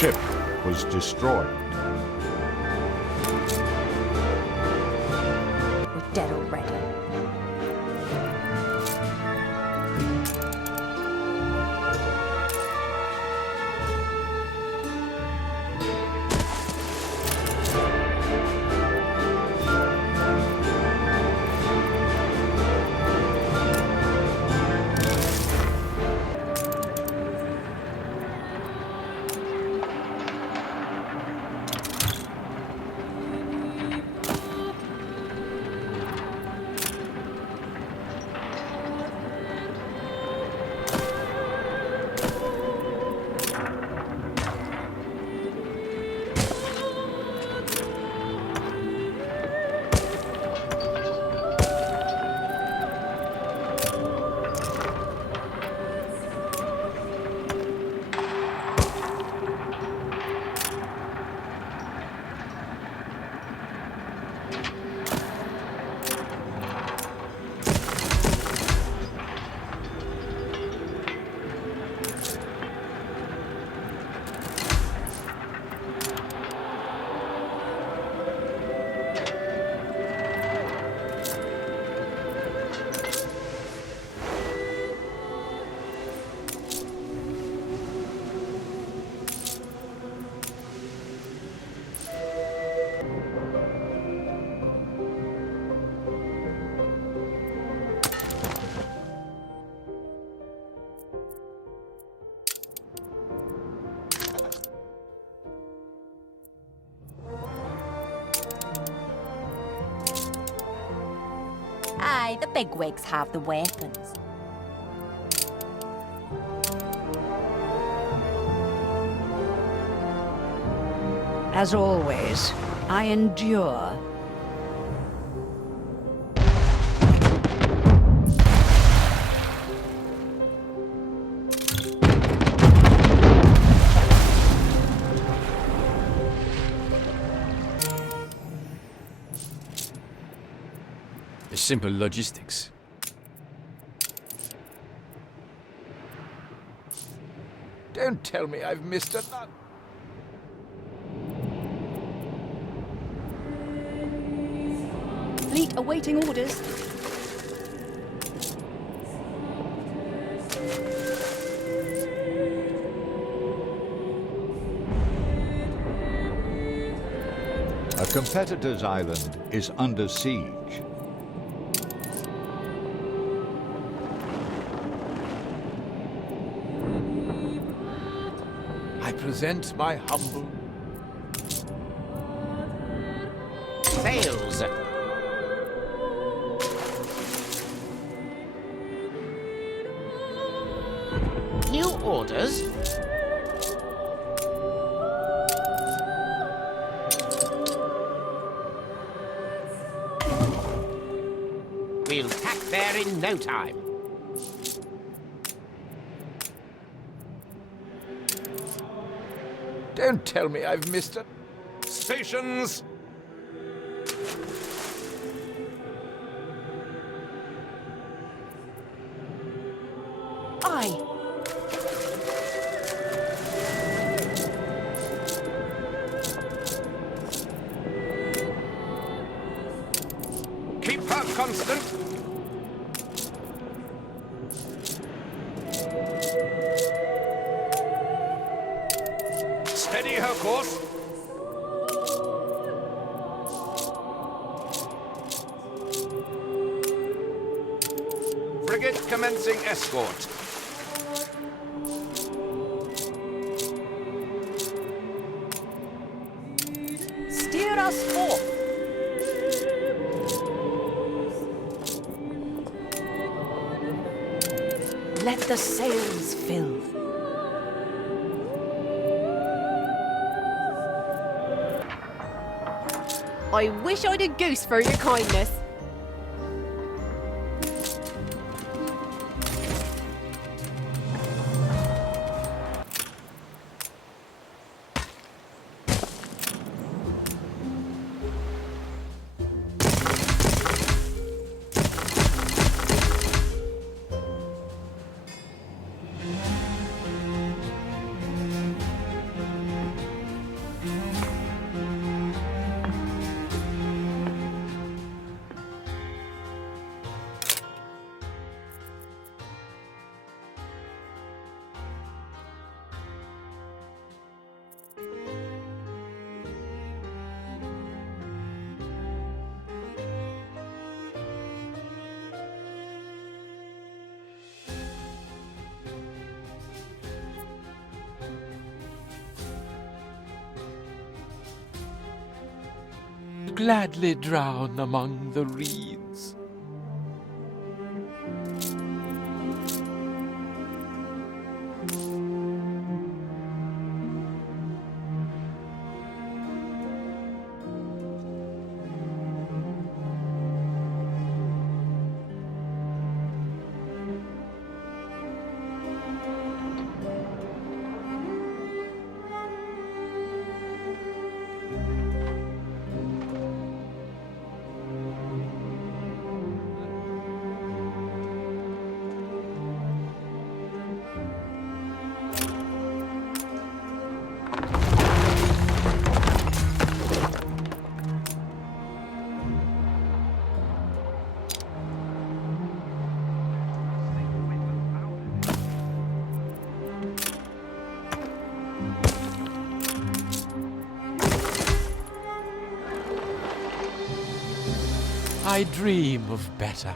ship was destroyed. We're dead already. Aye, the bigwigs have the weapons. As always, I endure. Simple logistics. Don't tell me I've missed a nut. Fleet awaiting orders. A competitor's island is under siege. I present my humble Sails. New orders? We'll tack there in no time. Don't tell me I've missed a... Stations! Aye. Keep her constant. Steady her course. Frigate commencing escort. Steer us forth. Let the sails fill. I wish I'd a goose for your kindness. gladly drown among the reeds. I dream of better.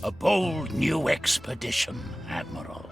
A bold new expedition, Admiral.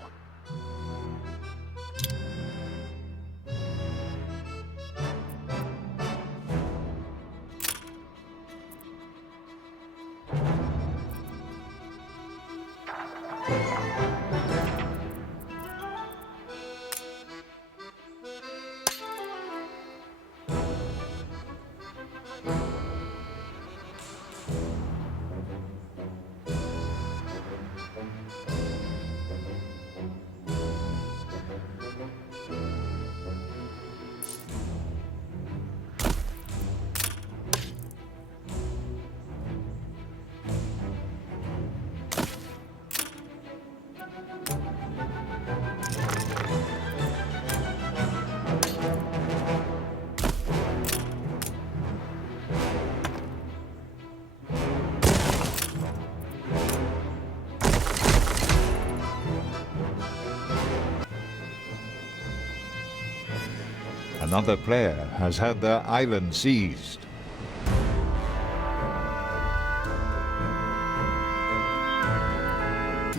Another player has had their island seized.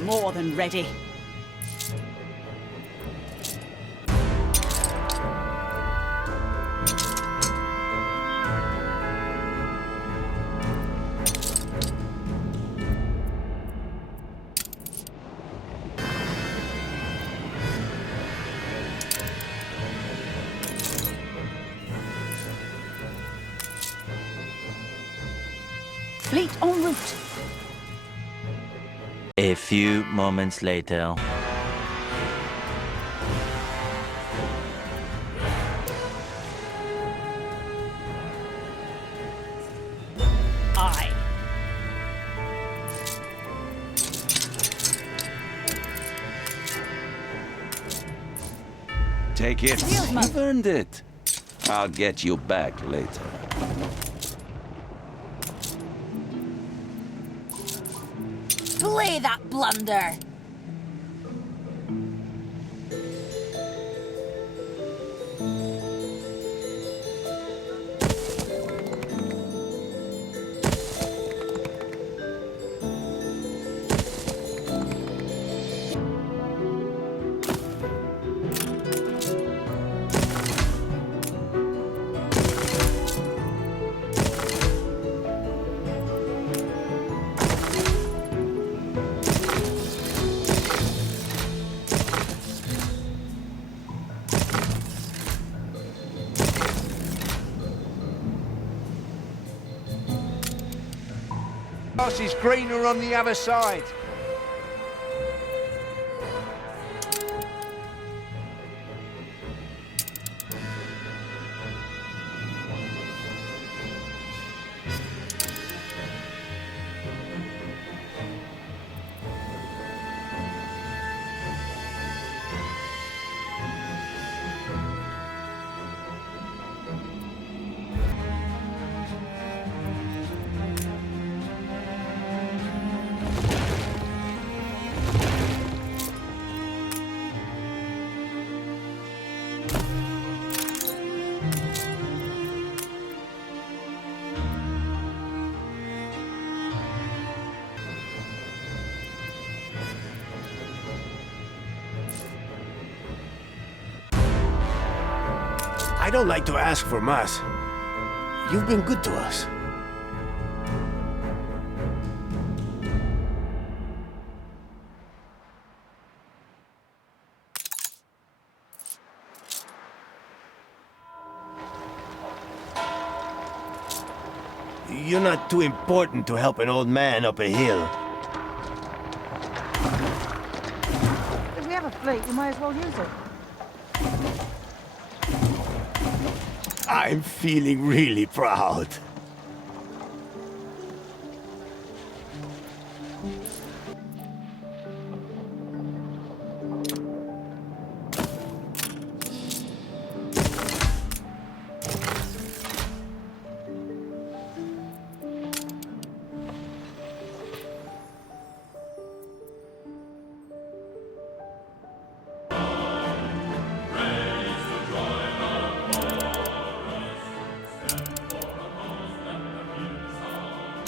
More than ready. Fleet en route. A few moments later. Aye. Take it. You've earned it. I'll get you back later. Play that blunder! Grass is greener on the other side. I don't like to ask for much. You've been good to us. You're not too important to help an old man up a hill. If we have a fleet, we might as well use it. I'm feeling really proud.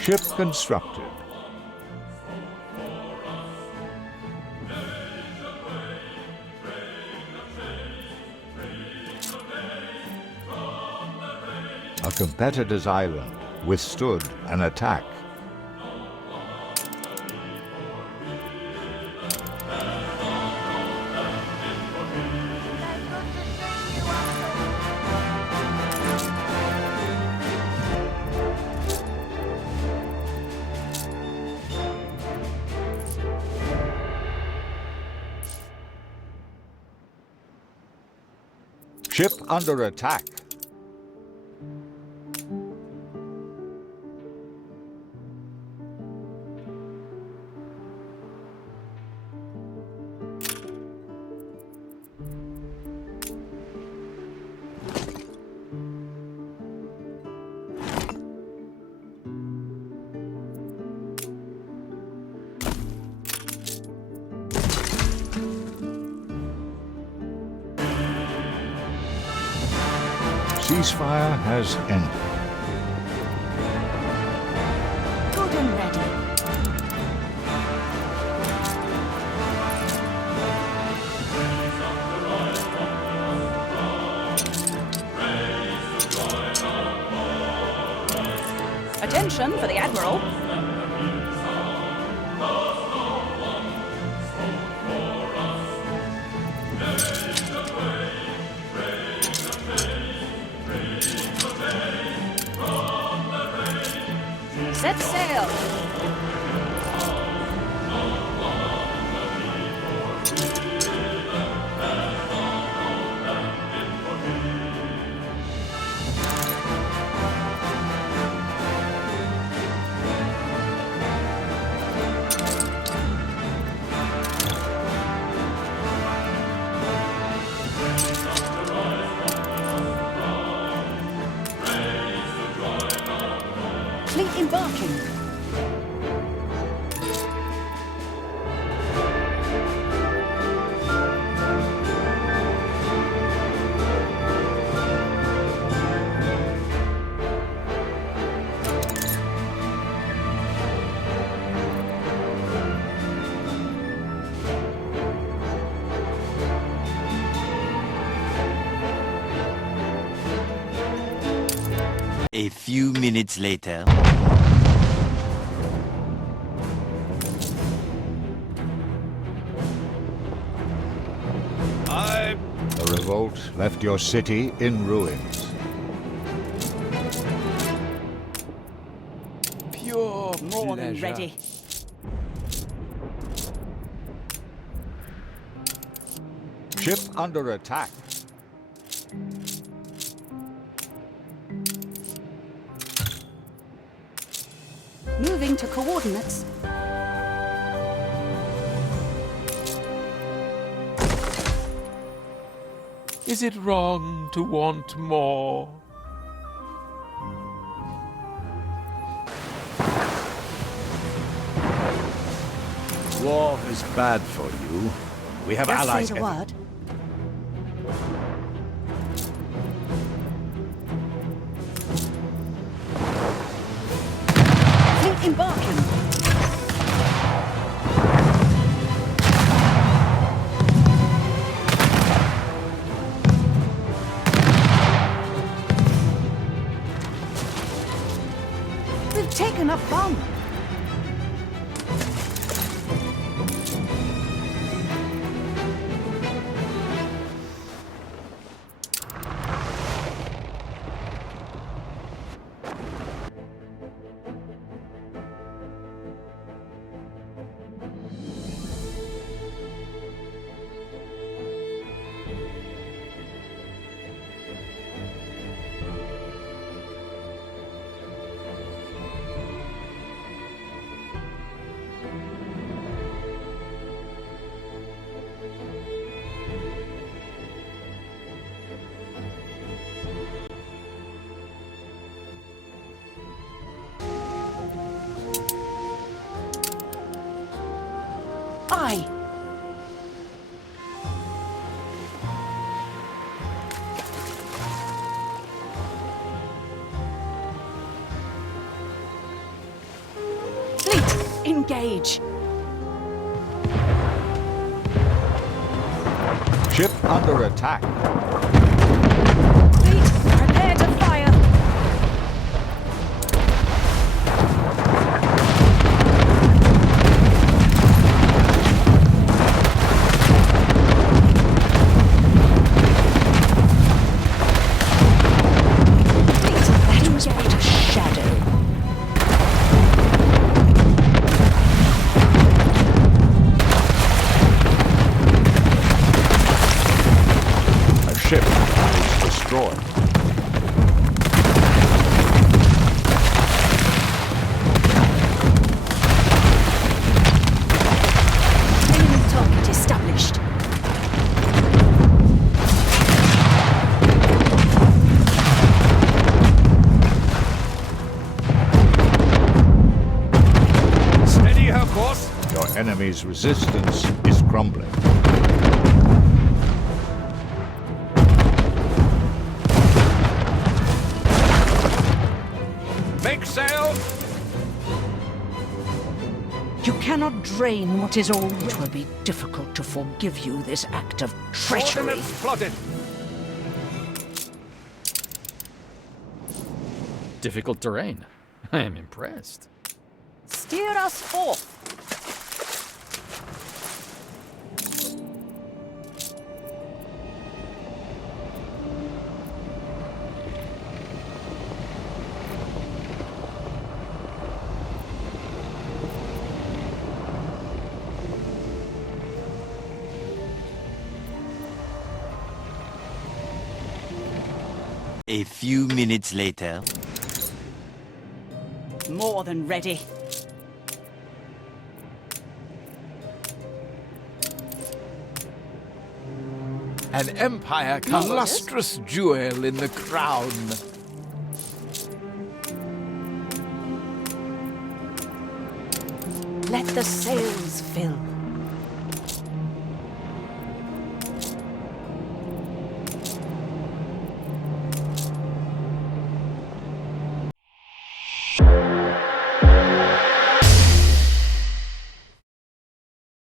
Ship constructed. A competitor's island withstood an attack. Ship under attack. Ceasefire has ended. Good and ready. Attention for the Admiral. Set sail. Fleet embarking. A few minutes later. The revolt left your city in ruins. Pure More than pleasure. ready. Ship under attack. Moving to coordinates. Is it wrong to want more? War is bad for you. We have Just say allies. the word. Fleet embarking. Aye. Fleet, engage. Ship under attack. Fleet, prepare to fire. Fleet, that was but a shadow. A ship is destroyed. Enemy target established. Steady her course. Your enemy's resistance is crumbling. Make sail. You cannot drain what is old. It will be difficult to forgive you this act of treachery. Ordnance plotted. Difficult terrain. I am impressed. Steer us forth. A few minutes later. More than ready. An empire, a lustrous jewel in the crown. Let the sails fill.